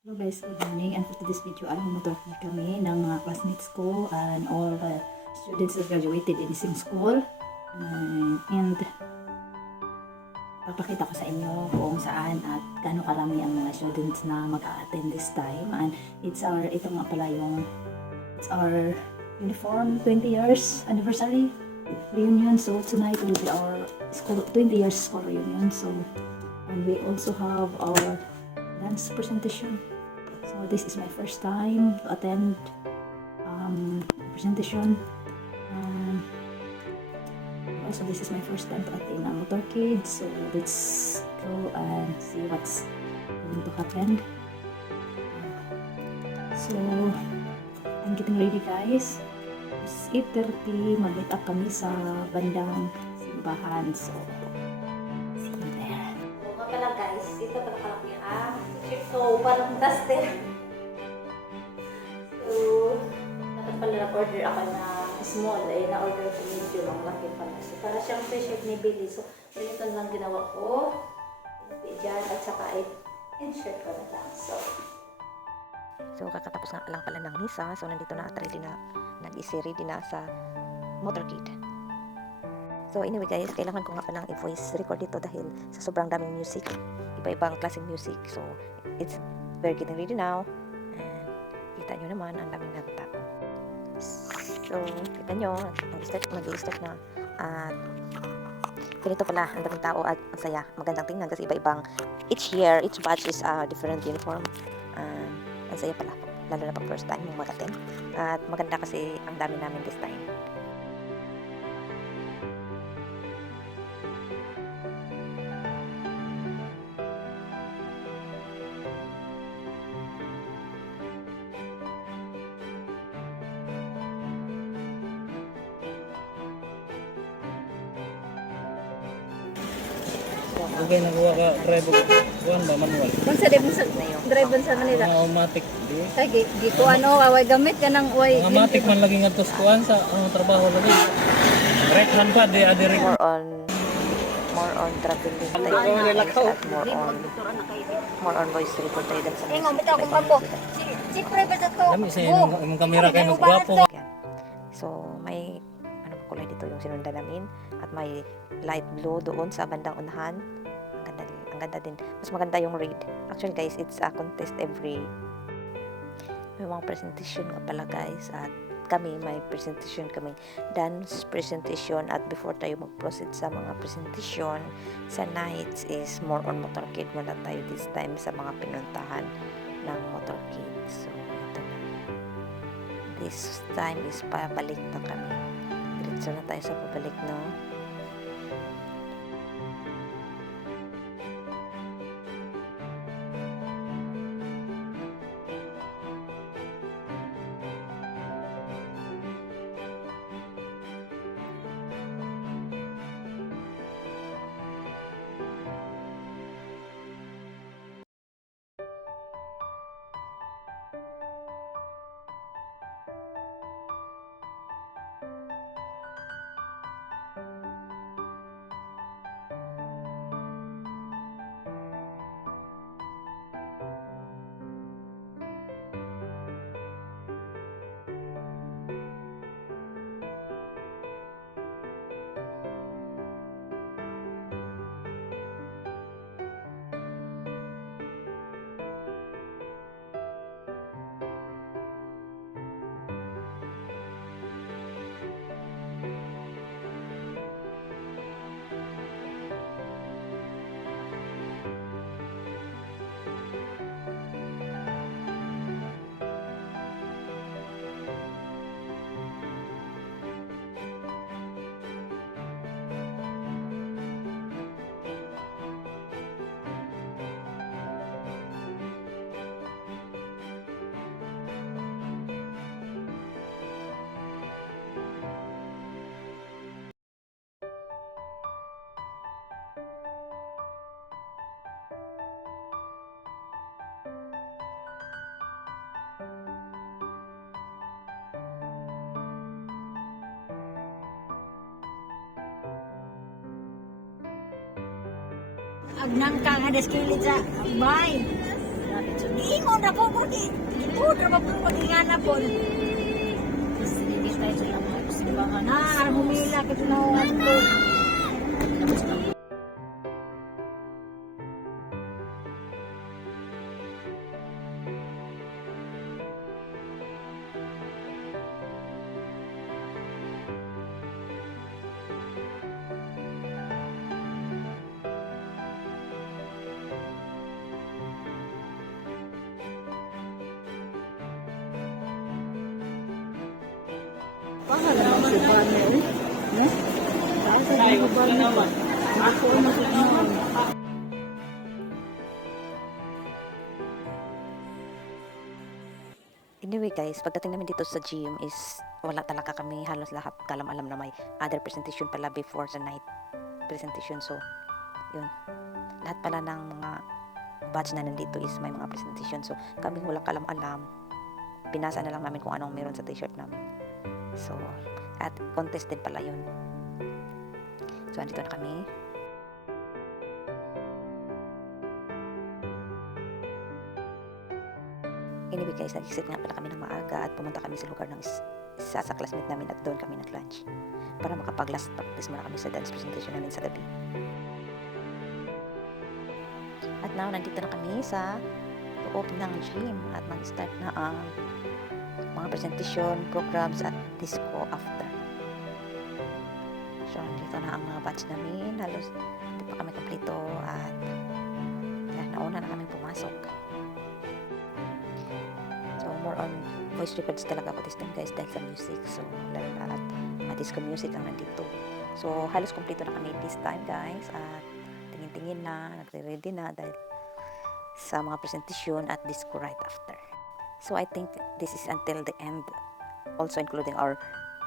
Hello guys, good morning, and for today's video ay mag-motorkey kami ng mga classmates ko and all students that graduated in the same school, and papakita ko sa inyo kung saan at gaano karami ang mga students na mag-a-attend this time. And ito nga pala it's our uniform 20 years anniversary reunion. So tonight will be our 20 years school reunion. So, and we also have our dance presentation. So this is my first time to attend presentation. Also this is my first time to attend a motorcade. So let's go and see what's going to happen. So I'm getting ready guys. It's 8:30. Mag-meet up kami sa bandang simbahan. So see you there. So, nga pala guys, ito pala kalaki ang t-shirt ko, parang duster. So, dapat pala na-order ako na small, na-order ko medium, ang laki pala. So, para siyang t-shirt ni Billy. So, ganito lang ginawa ko. Dyan, at saka in-shirt ko na lang. So, kakatapos nga lang pala ng misa. So, nandito na at ready na, nag-ready na sa motorcade. So, anyway guys, kailangan ko nga palang i-voice record dito dahil sa sobrang daming music. Iba-ibang klaseng music. So, we're getting ready now. And, kita nyo naman, ang daming nagtao. So, kita nyo, mag-i-start na. At, ganito pala, ang daming tao at ang saya. Magandang tingnan kasi iba-ibang, each year, each batch is a different uniform. Ang saya pala, lalo na pag first time mong mag-attend. At maganda kasi ang dami namin this time. Okay, nagawa ka drive kuan ba manual? Kung sa drive sa Manila. Mga automatic di. Ay, di ko away gamit ka ng way. Mga automatic man lagi nga tos kuan sa trabaho lagi. Right hand pa di adi rin. More on traveling tayo at more on voice record tayo din sa music. Ingon bitaw kung kampo. Si private ko. Kami sa imong kamera kay magwapo. So, may kulay dito yung sinundan namin at may light blue doon sa bandang unahan. Ang ganda din. Mas maganda yung red. Actually guys, it's a contest every may mga presentation nga pala guys at kami may presentation kami dance presentation at before tayo mag-proceed sa mga presentation sa nights is more on motorcade muna tayo this time sa mga pinuntahan ng motorcade. So ito na. This time is pabalik na kami. Diretso na tayo sa pabalik, no? Agnang kang hadas kilit sa bay. Ingon na po, porque ito, trabaho po pag-ingana po. Hindi tayo sa ilang mga simbangan. Humila ka tinawan po. Mahal naman si Banel. Saan sa Ay, mga wala Banel? naman. Ako ang nakikinig. Anyway guys, pagdating namin dito sa gym is wala talaga kami halos lahat kalam-alam na may other presentation pala before the night presentation. So, yun. Lahat pala ng mga batch na nandito is may mga presentation. So, kami walang kalam-alam. Binasa na lang namin kung anong meron sa t-shirt namin. So, at contested pala yun. So, andito na kami. Anyway guys, nag-exit nga pala kami ng maaga at pumunta kami sa lugar ng isa sa classmate namin at doon kami nag-lunch para makapag-last practice muna kami sa dance presentation namin sa gabi. At now, nandito na kami sa loob ng gym at mag-start na ang mga presentation, programs at disco after. So, nandito na ang mga batch namin. Halos hindi pa kami kompleto at nauna na kami pumasok. So, more on voice records talaga ako this time guys dahil sa music. So, lalo na at mga disco music ang nandito. So, halos kompleto na kami this time guys at tingin-tingin na, nagre-ready na dahil sa mga presentation at disco right after. So, I think this is until the end, also including our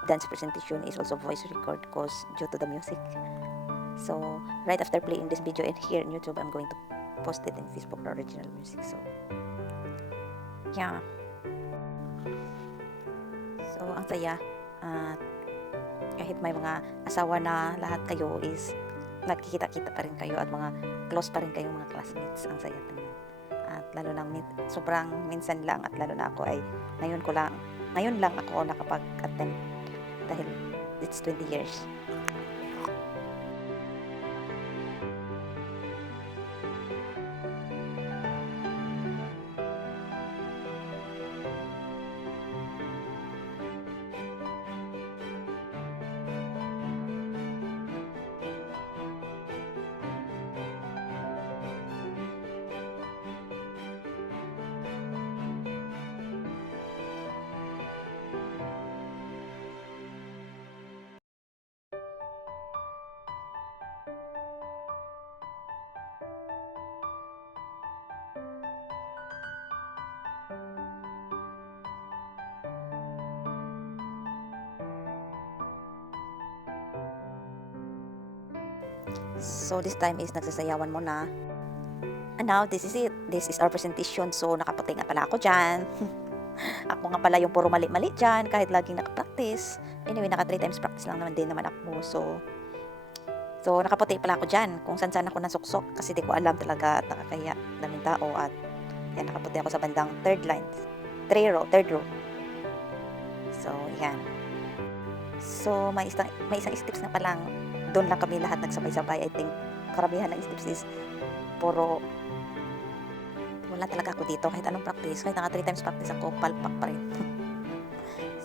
dance presentation is also voice record because due to the music. So, right after playing this video and here in YouTube, I'm going to post it in Facebook, the original music. So, yeah. So, ang saya. At kahit may mga asawa na lahat kayo is nagkikita-kita pa rin kayo at mga close pa rin kayong mga classmates. Ang saya tingnan. At lalo na sobrang minsan lang at lalo na ako ay ngayon lang ako nakapag-attend dahil it's 20 years. So, this time is nagsasayawan muna. And now, this is it. This is our presentation. So, nakaputi nga pala ako dyan. Ako nga pala yung puro mali-mali dyan, kahit laging nakapractice. Anyway, naka 3 times practice lang naman din naman ako. So nakaputi pala ako dyan. Kung saan ako nasuksok. Kasi di ko alam talaga at nakakaya daming tao. At yan, nakaputi ako sa bandang third row. So, yan. So, may isang steps na palang doon lang kami lahat nagsabay-sabay. I think karamihan ng steps is puro wala talaga ako dito kahit anong practice. Kahit naka 3 times practice ako, palpak pa rin.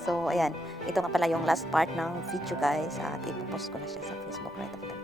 So, ayan. Ito nga pala yung last part ng video guys. At ipopost ko na siya sa Facebook right after.